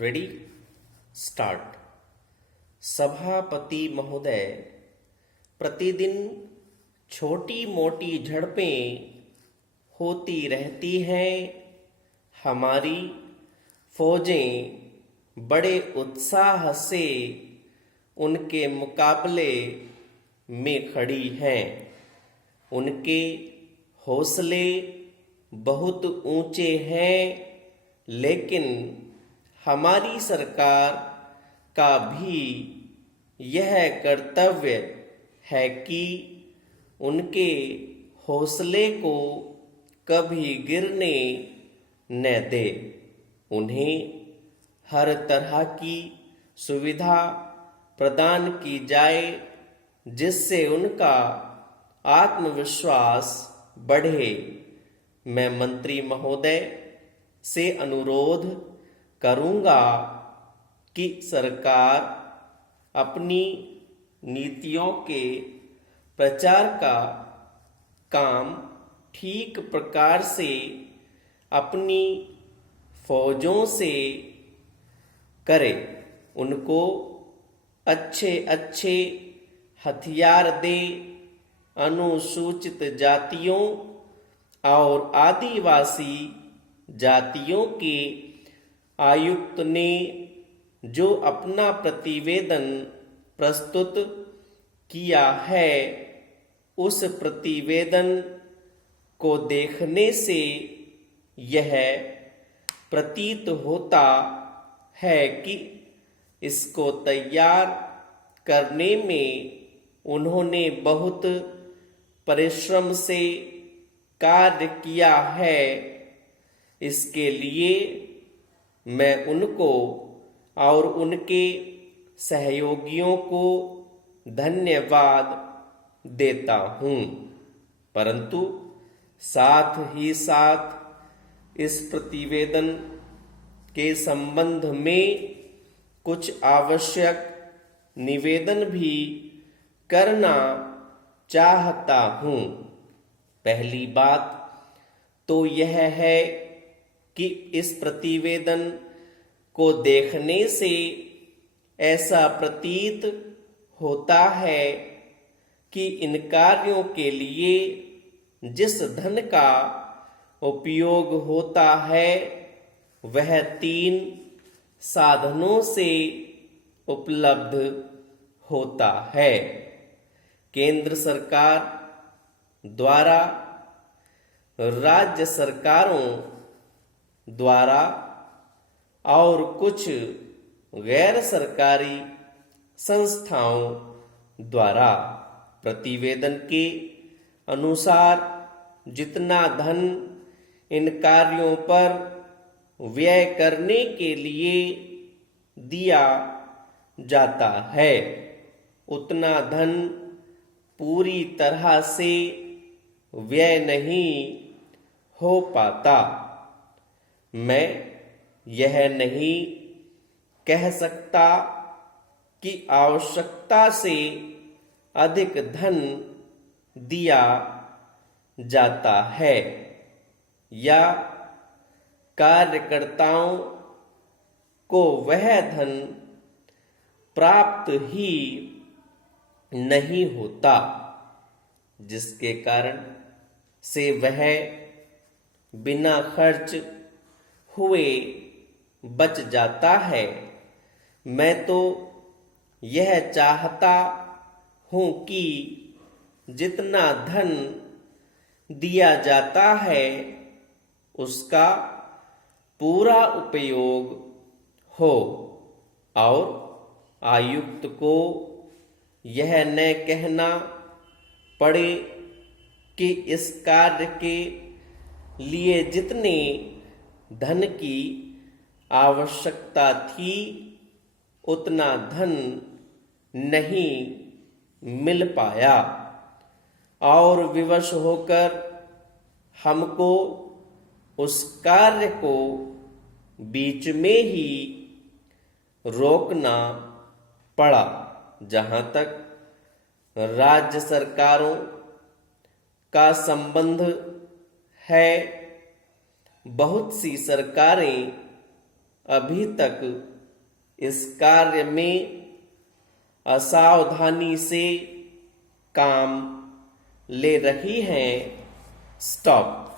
Ready start. सभापति महोदय, प्रतिदिन छोटी मोटी झड़पें होती रहती हैं। हमारी फौजें बड़े उत्साह से उनके मुकाबले में खड़ी हैं। उनके हौसले बहुत ऊंचे हैं, लेकिन हमारी सरकार का भी यह कर्तव्य है कि उनके हौसले को कभी गिरने न दे। उन्हें हर तरह की सुविधा प्रदान की जाए जिससे उनका आत्मविश्वास बढ़े। मैं मंत्री महोदय से अनुरोध करूंगा कि सरकार अपनी नीतियों के प्रचार का काम ठीक प्रकार से अपनी फौजों से करे। उनको अच्छे अच्छे हथियार दे। अनुसूचित जातियों और आदिवासी जातियों के आयुक्त ने जो अपना प्रतिवेदन प्रस्तुत किया है, उस प्रतिवेदन को देखने से यह प्रतीत होता है कि इसको तैयार करने में उन्होंने बहुत परिश्रम से कार्य किया है। इसके लिए मैं उनको और उनके सहयोगियों को धन्यवाद देता हूँ, परंतु साथ ही साथ इस प्रतिवेदन के संबंध में कुछ आवश्यक निवेदन भी करना चाहता हूँ। पहली बात तो यह है कि इस प्रतिवेदन को देखने से ऐसा प्रतीत होता है कि इन कार्यों के लिए जिस धन का उपयोग होता है वह 3 साधनों से उपलब्ध होता है। केंद्र सरकार द्वारा, राज्य सरकारों द्वारा और कुछ गैर सरकारी संस्थाओं द्वारा। प्रतिवेदन के अनुसार जितना धन इन कार्यों पर व्यय करने के लिए दिया जाता है, उतना धन पूरी तरह से व्यय नहीं हो पाता। मैं यह नहीं कह सकता कि आवश्यकता से अधिक धन दिया जाता है या कार्यकर्ताओं को वह धन प्राप्त ही नहीं होता, जिसके कारण से वह बिना खर्च हुए बच जाता है। मैं तो यह चाहता हूँ कि जितना धन दिया जाता है उसका पूरा उपयोग हो और आयुक्त को यह न कहना पड़े कि इस कार्य के लिए जितने धन की आवश्यकता थी उतना धन नहीं मिल पाया और विवश होकर हमको उस कार्य को बीच में ही रोकना पड़ा। जहाँ तक राज्य सरकारों का संबंध है, बहुत सी सरकारें अभी तक इस कार्य में असावधानी से काम ले रही हैं, स्टॉप।